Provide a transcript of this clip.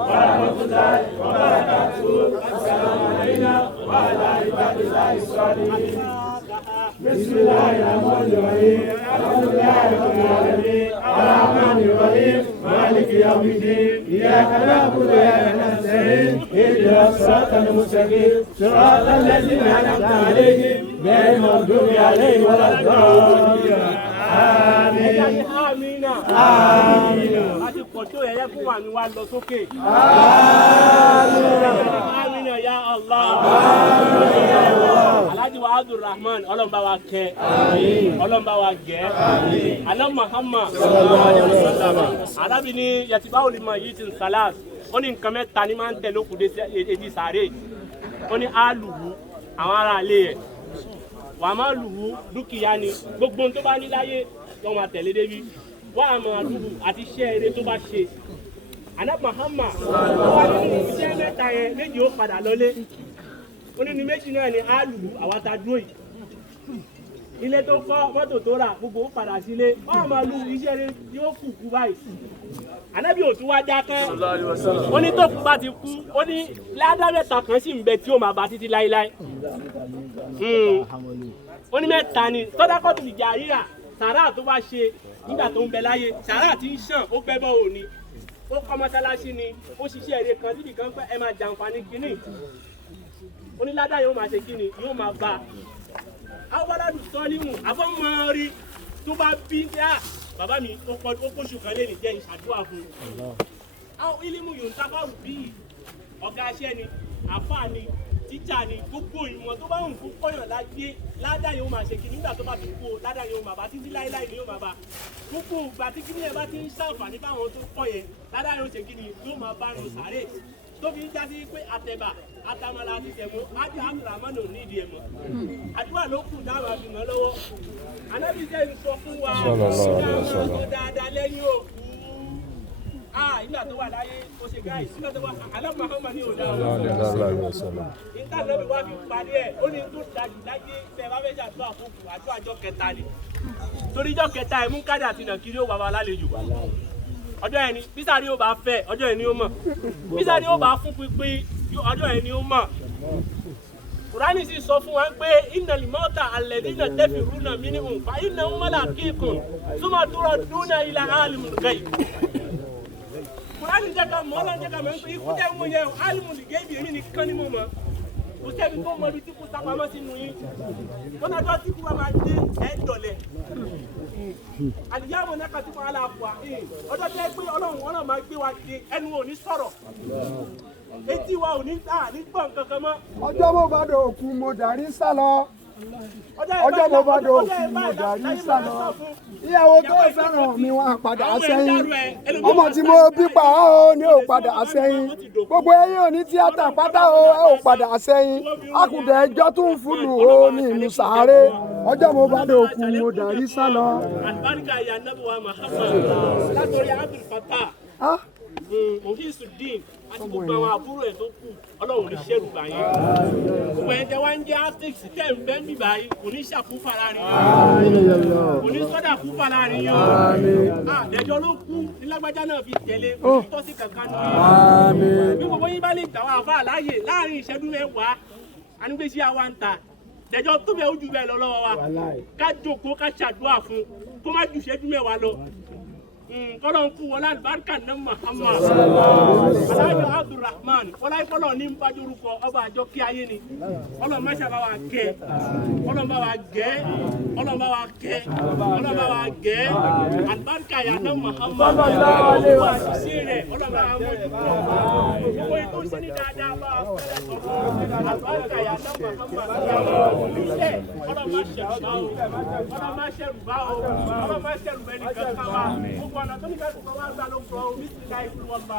ورحمة الله وبركاته. السلام علينا وعلى عباد الله الصالحين. بسم الله الرحمن الرحيم. الحمد لله رب العالمين الرحمن الرحيم مالك يوم الدين. إياك نعبد وإياك نستعين. اهدنا الصراط المستقيم صراط الذين أنعمت عليهم غير المغضوب عليهم ولا الضالين. آمين. آمين. Láti pọ̀ tó yẹ fún wa ni wa lọ sókè. Àmín ya Allah. Alhaji wa Abdulrahman Ọlọ́run bá wa kẹ́. Ọlọ́run bá wa gẹ́. Ana Muhammad sallallahu alaihi wasallam. Arabi ni yatibawu liman yitin salas. Ó ní nǹkan mẹ́ta ni máa ń tẹ̀lé òkú dé etí sàréè. Ó ní àlùwù àwọn ará ilé ẹ̀. Wà máa lùwù dúkìá ni gbogbo ohun tó bá ní láyé wọ́n máa tẹ̀lé débi. Wà á máa lùwù àti iṣẹ́ eré tó bá ṣe. Ana Muhammad wà nínú iṣẹ́ mẹ́ta yẹn méjì ó padà lọlé. Ó ní méjì náà ni àlùwù àwa ta dúró yìí. Ilé tó kọ́ mọ́tò tó rà gbogbo ó padà sílé. Wọ́n á máa lùwù iṣẹ́ eré yóò kù kú báyìí. Ànábì ò tún wá já tán. Ó ní tó kú bá ti kú. Ó ní ládá mẹ́ta kan sì ń bẹ tí ó máa bá títí láíláí. Ó ní mẹ́ta ni sọ́dákọ́tù ìjà ríra sàrà tó bá ṣe nígbà tó ń bẹ láyé sàrà tí ń ṣàn ó gbẹ́bọ̀ òní ó kọ́ mọ́sálásí ni ó ṣiṣẹ́ èrè kan síbi kan pé ẹ máa jàǹfààní kínní. Ó ní ládá yóò máa ṣe kínní yóò máa bá a. Àwọn bọ́dọ̀ sọ́ọ́límù àfọ́mọ́ rí tó bá bí bàbá mi ó kóṣù kan lè ní jẹ́ ìṣàdúrà fún un. Àwọn ilimu yòó ń tábàrù bíi ọ̀gá aṣẹ́ ni àfáà ni tíjà ni gbogbo ìmọ̀ tó bá ń fún kọ́yàn láyé ládá yóò máa ṣe kí nígbà tó bá fi kú o ládá yóò máa bá títí láíláí ni yóò máa bá gbogbo ìgbà tí kíní ẹ bá ti ń ṣàǹfààní báwọn tó kọ́ yẹn ládá yóò ṣe kí ni yóò máa bá rùn sáré tó fi ń já sí pé àtẹ̀bà àtàmàlà àti tẹ̀mọ́ ájú àmúramánà ò nídìí ẹ̀ mọ́ àdúrà ló kù dáhùn àfihàn lọ́wọ́ Ànábì jẹ́ sọ fún wa dáhùn dáadáa lẹ́yìn òkú ìgbà tó wà láyé ó ṣe gáì nígbà tó wà alámọ̀ọ́mọ́ ní òdà ọ̀rọ̀ nígbà tó wà fi parí ẹ̀ ó ní tó dájú láyé tẹ̀ bá fẹ́ ṣàdúrà àkókò àjọ àjọ kẹta ni torí ìjọ kẹta ẹ̀ mú káàdì àti nàkiri ó bá wa lálejò ọjọ́ ẹni bísàrí ó bá fẹ́ ọjọ́ ẹni ó mọ̀ bísàrí ó bá fún pínpín ọjọ́ ẹni ó mọ̀ Kùránì sì sọ fún wa pé innal mauta alladhina tafirruna minhu fa innahu mulaqikum thumma turadduna ila alimul ghaib. Kùránì jẹ́ ká mọ̀ ọ́lá jẹ́ ká mọ̀ pé ikú jẹ́ wọ́n yẹ alimul ghaib èmi nìkan ni mo mọ̀ kò sẹ́ni tó mọ ibi tí kú sápamọ́ sínú yín wọ́n náà jọ́ tí kú wa máa dé ẹ̀ẹ́dọ̀lẹ̀ àdìyá àwọn ẹ̀ka tí wọ́n á là fà ọjọ́ tẹ́ pé ọlọ́run máa gbé wa dé ẹnu ò ní sọ̀rọ̀ etí wa ò ní gbọ̀n kankan mọ́. Ọjọ́ mo bá dọ̀ òkú mo darí sá lọ. Ọjọ́ mo bá dọ̀ òkú mo darí sá lọ. Ìyàwó tó fẹ́ràn mi wá padà sẹ́yìn. Ọmọ tí mo bí pa ó ní ò padà sẹ́yìn. Gbogbo ẹ̀yin ò ní tíátà pátá ó ò padà sẹ́yìn. Akùdẹ̀ ẹjọ́ Tunfulu ó ní ìlú sàárè. Ọjọ́ mo bá dọ̀ òkú mo darí sá lọ. Àlùbáríkà ìyá Ànábì wa Muhammad látọ̀rí Abdul Fattah. Òfin Sùdín àti gbogbo àwọn àbúrò ẹ̀ tó kù Ọlọ́run ní ṣẹ́rù bá yín. Gbogbo ẹ̀ tẹ́ wá ń jẹ́ artist tẹ́ ń bẹ́ ń bìbà yín kò ní ṣàkúfà láàrin yín. Kò ní sọ́dà kúfà láàrin yín. Àdẹ̀jọ́ ló kú ní lágbájá náà fi tẹ̀lé kò ní tọ́sí kankan nù yín. Bí gbogbo yín bá lè gbà wá àfáà láàyè láàrin ìṣẹ́jú mẹ́wàá anígbésí àwa ń ta. Dẹ̀jọ́ tó bẹ̀ ojú bẹ́ẹ̀ lọ lọ́wọ́ wa. Ká jókòó ká ṣàdúrà fún kó má ju ìṣẹ́jú mẹ́wàá lọ. Kọ́lọ́n kú wọlé àlùbáríkà náà Muhammad Alhaji Abdulrahman wọlé kọ́lọ́ ní nbájúrúkọ ọba àjọ kí ayé ni Ọlọ́run má ṣe bá wa kẹ́ Ọlọ́run bá wa gẹ́ Ọlọ́run bá wa kẹ́ Ọlọ́run bá wa gẹ́ àlùbáríkà yà náà Muhammad wà sí rẹ̀ Ọlọ́run bá wa mọ̀ gbogbo ètò ìsẹ́ni dáadáa bá wa fẹ́rẹ̀ sọ̀rọ̀ àlùbáríkà yà náà Muhammad ilé Ọlọ́run má ṣẹ̀rù bá o Ọlọ́run má ṣẹ̀rù bá o Ọlọ́run má ṣẹ̀rù bẹ́ẹ̀ ni kankan wa. Ọ̀nà tó ní ká sọ wá gbà ló sọ omi sí láì fún wọn bá.